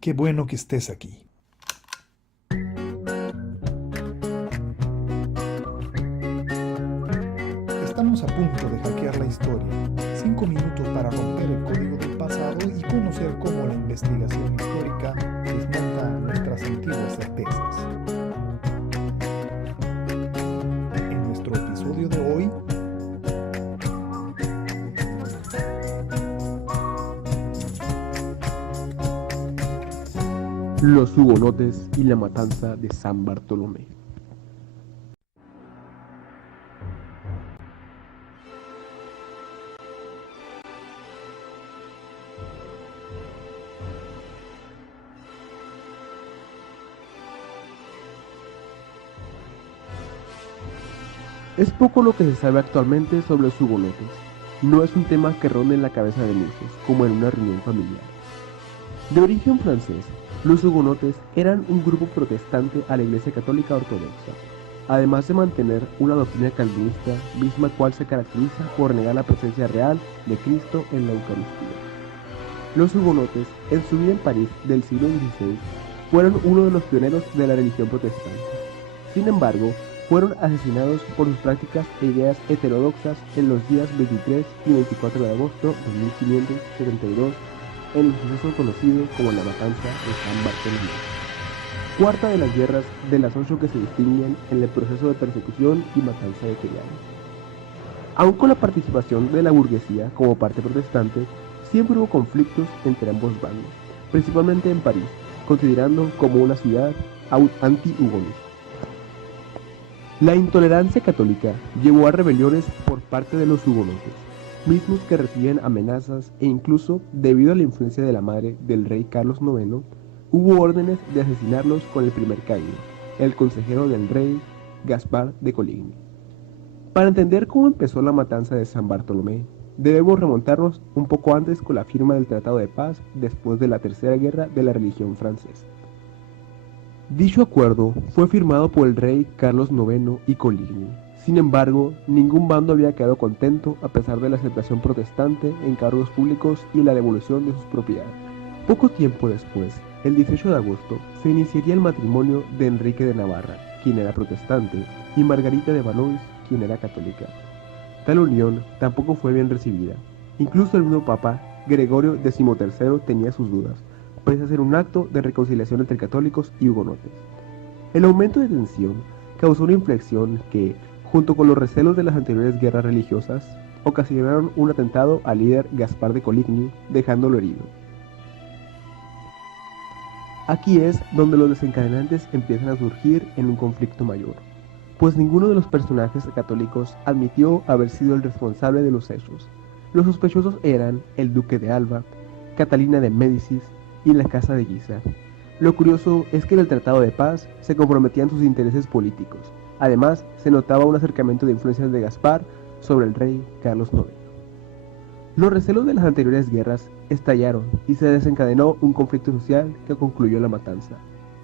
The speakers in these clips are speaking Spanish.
Qué bueno que estés aquí. Estamos a punto de hackear la historia. 5 minutos para romper el código del pasado y conocer cómo la investigación histórica desmonta nuestras antiguas certezas. En nuestro episodio de hoy, Los hugonotes y la matanza de San Bartolomé. Es poco lo que se sabe actualmente sobre los hugonotes. No es un tema que ronde en la cabeza de muchos, como en una reunión familiar. De origen francés, los hugonotes eran un grupo protestante a la Iglesia Católica Ortodoxa, además de mantener una doctrina calvinista, misma cual se caracteriza por negar la presencia real de Cristo en la Eucaristía. Los hugonotes, en su vida en París del siglo XVI, fueron uno de los pioneros de la religión protestante. Sin embargo, fueron asesinados por sus prácticas e ideas heterodoxas en los días 23 y 24 de agosto de 1572 en el suceso conocido como la matanza de San Bartolomé. Cuarta de las guerras de las 8 que se distinguen en el proceso de persecución y matanza de criados. Aun con la participación de la burguesía como parte protestante, siempre hubo conflictos entre ambos bandos, principalmente en París, considerando como una ciudad anti-hugonista. La intolerancia católica llevó a rebeliones por parte de los hugonotes, mismos que recibían amenazas e incluso, debido a la influencia de la madre del rey Carlos IX, hubo órdenes de asesinarlos con el primer caído, el consejero del rey Gaspar de Coligny. Para entender cómo empezó la matanza de San Bartolomé, debemos remontarnos un poco antes con la firma del Tratado de Paz después de la Tercera Guerra de la Religión francesa. Dicho acuerdo fue firmado por el rey Carlos IX y Coligny. Sin embargo, ningún bando había quedado contento a pesar de la aceptación protestante en cargos públicos y la devolución de sus propiedades. Poco tiempo después, el 18 de agosto, se iniciaría el matrimonio de Enrique de Navarra, quien era protestante, y Margarita de Valois, quien era católica. Tal unión tampoco fue bien recibida. Incluso el mismo Papa, Gregorio XIII, tenía sus dudas, pese a ser un acto de reconciliación entre católicos y hugonotes. El aumento de tensión causó una inflexión que, junto con los recelos de las anteriores guerras religiosas, ocasionaron un atentado al líder Gaspar de Coligny, dejándolo herido. Aquí es donde los desencadenantes empiezan a surgir en un conflicto mayor, pues ninguno de los personajes católicos admitió haber sido el responsable de los hechos. Los sospechosos eran el duque de Alba, Catalina de Médicis y la casa de Guisa. Lo curioso es que en el Tratado de Paz se comprometían sus intereses políticos. Además, se notaba un acercamiento de influencias de Gaspar sobre el rey Carlos IX. Los recelos de las anteriores guerras estallaron y se desencadenó un conflicto social que concluyó la matanza.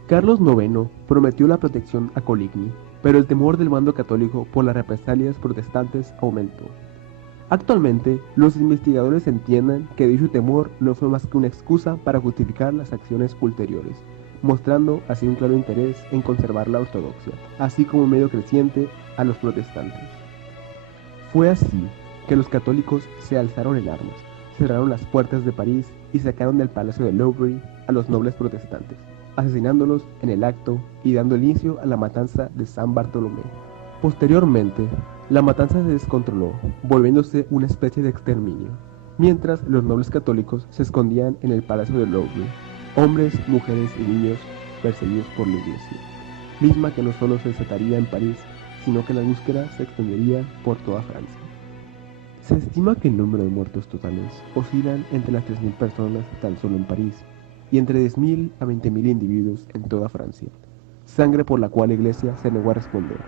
Carlos IX prometió la protección a Coligny, pero el temor del bando católico por las represalias protestantes aumentó. Actualmente, los investigadores entienden que dicho temor no fue más que una excusa para justificar las acciones ulteriores, mostrando así un claro interés en conservar la ortodoxia, así como un medio creciente a los protestantes. Fue así que los católicos se alzaron en armas, cerraron las puertas de París y sacaron del Palacio de Louvre a los nobles protestantes, asesinándolos en el acto y dando inicio a la matanza de San Bartolomé. Posteriormente, la matanza se descontroló, volviéndose una especie de exterminio, mientras los nobles católicos se escondían en el Palacio de Louvre, hombres, mujeres y niños perseguidos por la Iglesia, misma que no solo se desataría en París, sino que la búsqueda se extendería por toda Francia. Se estima que el número de muertos totales oscilan entre las 3.000 personas tan solo en París y entre 10.000 a 20.000 individuos en toda Francia, sangre por la cual la Iglesia se negó a responder.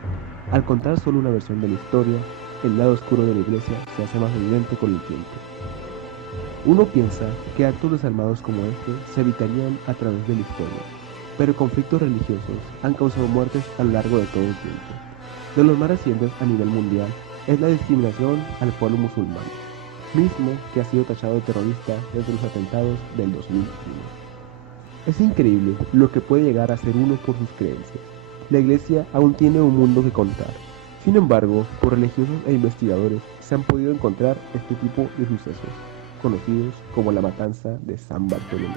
Al contar solo una versión de la historia, el lado oscuro de la Iglesia se hace más evidente con el tiempo. Uno piensa que actos desalmados como este se evitarían a través de la historia, pero conflictos religiosos han causado muertes a lo largo de todo el tiempo. De los más recientes a nivel mundial es la discriminación al pueblo musulmán, mismo que ha sido tachado de terrorista desde los atentados del 2001. Es increíble lo que puede llegar a ser uno por sus creencias. La Iglesia aún tiene un mundo que contar. Sin embargo, por religiosos e investigadores se han podido encontrar este tipo de sucesos, conocidos como la matanza de San Bartolomé.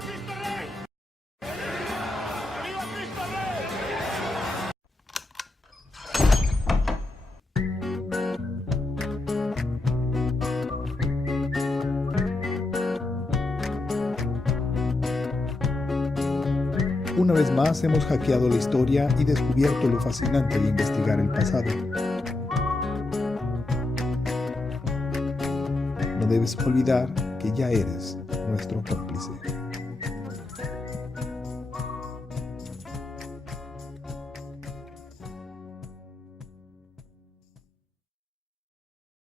Una vez más hemos hackeado la historia y descubierto lo fascinante de investigar el pasado. No debes olvidar que ya eres nuestro cómplice.